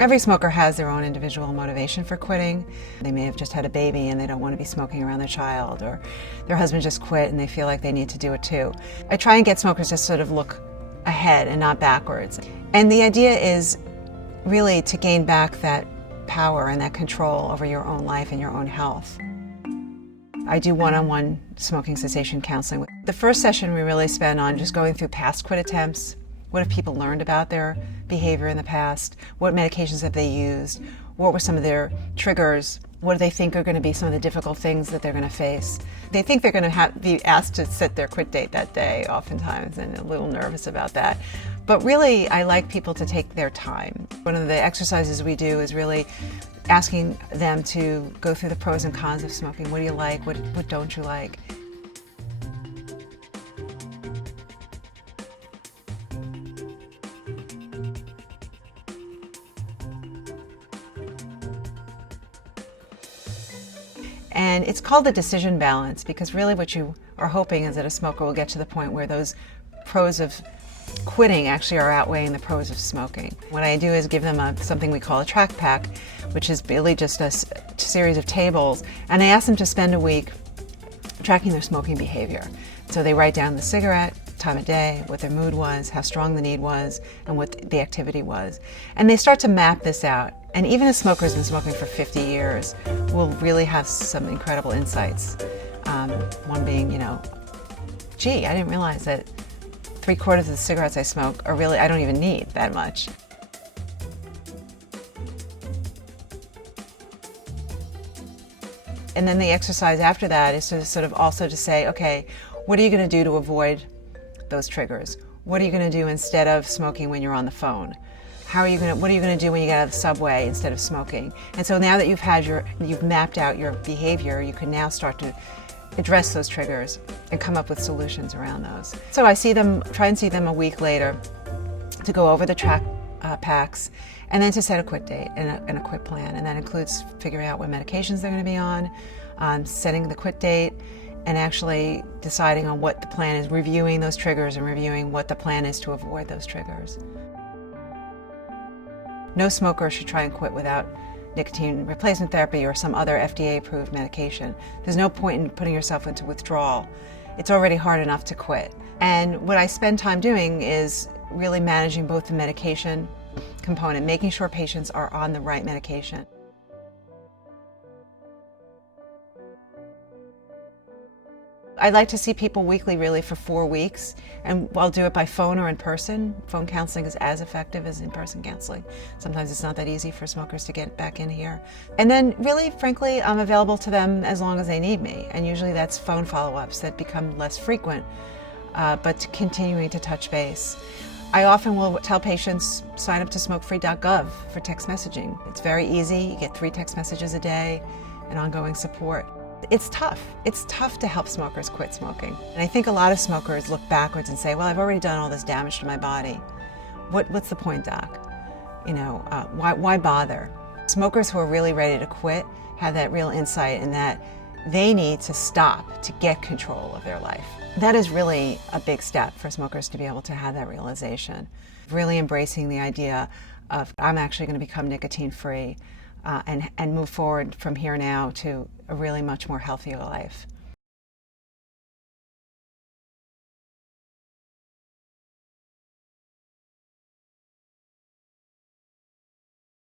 Every smoker has their own individual motivation for quitting. They may have just had a baby and they don't want to be smoking around their child, or their husband just quit and they feel like they need to do it too. I try and get smokers to sort of look ahead and not backwards. And the idea is really to gain back that power and that control over your own life and your own health. I do one-on-one smoking cessation counseling. The first session we really spend on just going through past quit attempts. What have people learned about their behavior in the past? What medications have they used? What were some of their triggers? What do they think are going to be some of the difficult things that they're going to face? They think they're going to be asked to set their quit date that day oftentimes, and a little nervous about that. But really, I like people to take their time. One of the exercises we do is really asking them to go through the pros and cons of smoking. What do you like? What don't you like? And it's called the decision balance, because really what you are hoping is that a smoker will get to the point where those pros of quitting actually are outweighing the pros of smoking. What I do is give them something we call a track pack, which is really just a series of tables, and I ask them to spend a week tracking their smoking behavior. So they write down the cigarette, time of day, what their mood was, how strong the need was, and what the activity was. And they start to map this out. And even a smoker who's been smoking for 50 years will really have some incredible insights. One being, gee, I didn't realize that 3/4 of the cigarettes I smoke are really, I don't even need that much. And then the exercise after that is to sort of also to say, okay, what are you going to do to avoid those triggers? What are you going to do instead of smoking when you're on the phone? What are you going to do when you get out of the subway instead of smoking? And so now that you've mapped out your behavior, you can now start to address those triggers and come up with solutions around those. So I try and see them a week later to go over the track packs, and then to set a quit date and a quit plan. And that includes figuring out what medications they're going to be on, setting the quit date, and actually deciding on what the plan is, reviewing those triggers and reviewing what the plan is to avoid those triggers. No smoker should try and quit without nicotine replacement therapy or some other FDA-approved medication. There's no point in putting yourself into withdrawal. It's already hard enough to quit. And what I spend time doing is really managing both the medication component, making sure patients are on the right medication. I'd like to see people weekly, really, for 4 weeks, and I'll do it by phone or in person. Phone counseling is as effective as in-person counseling. Sometimes it's not that easy for smokers to get back in here. And then, really, frankly, I'm available to them as long as they need me, and usually that's phone follow-ups that become less frequent, but continuing to touch base. I often will tell patients, sign up to smokefree.gov for text messaging. It's very easy. You get 3 text messages a day and ongoing support. It's tough. It's tough to help smokers quit smoking. And I think a lot of smokers look backwards and say, well, I've already done all this damage to my body. What's the point, doc? Why bother? Smokers who are really ready to quit have that real insight in that they need to stop to get control of their life. That is really a big step for smokers to be able to have that realization. Really embracing the idea of, I'm actually going to become nicotine-free and move forward from here now to a really much more healthier life.